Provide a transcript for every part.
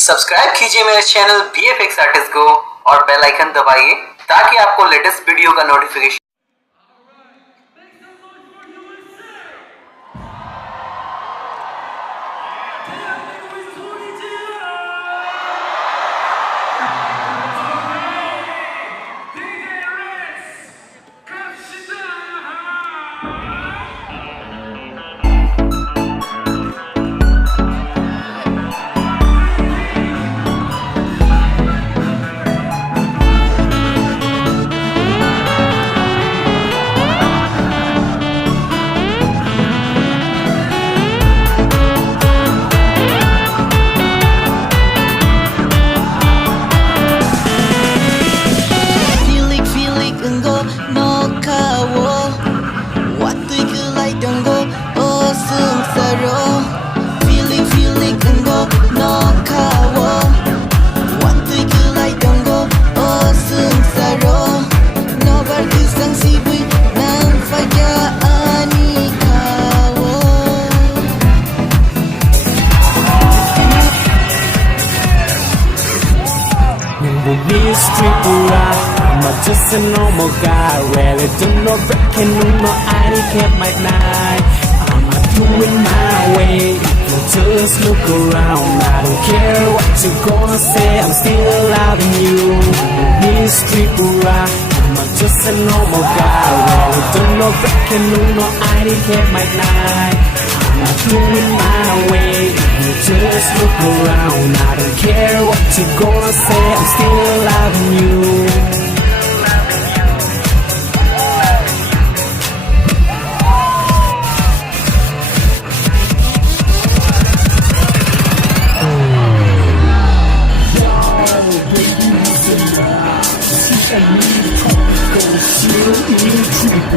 Subscribe कीजिए मेरे channel VFX artist को और बेल आइकन दबाइए ताकि आपको लेटेस्ट वीडियो का notification. I'm just a normal guy, really don't know breaking no I can't my night. I'm doing my way, just look around. I don't care what you're gonna say, I'm still loving you. Mystery I'm just a normal guy, really don't know breaking no I can't my night. I'm doing my way, just look around. I don't care what you're gonna say, I'm still loving you.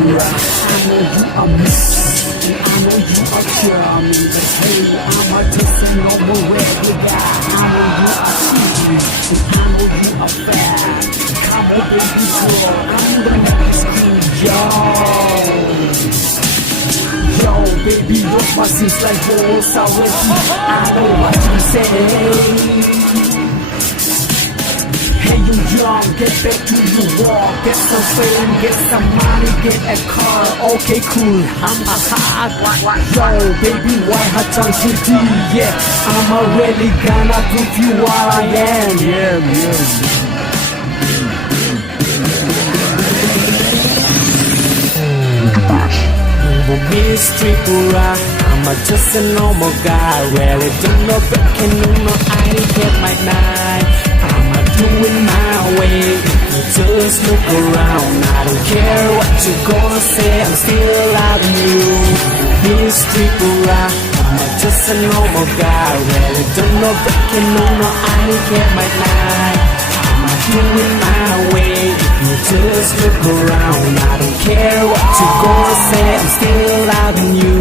I know you are missing, I know you are charming, but hey, I'm a just a normal regular guy. I know you are cheating, and I know you are fat. Come on, baby girl, I'm the next king, yo, baby, your my seems like walls already. I know what you say. Hey, you young, get back to your walk. Get some fame, get some money, get a car. Okay, cool, I'm a hot. Yo, baby, why hot on TV? Yeah, I'm really gonna prove you what I am. Yeah. Mystery I'm just a normal guy, really don't know breaking no I get my night. I'm doing my way, just look around. I don't care what you're gonna say, I'm still loving you. Mystery I'm just a normal guy, really don't know breaking no I get my night. I'm doing my way, just look around. I don't care what you're gonna say, I'm still loving you.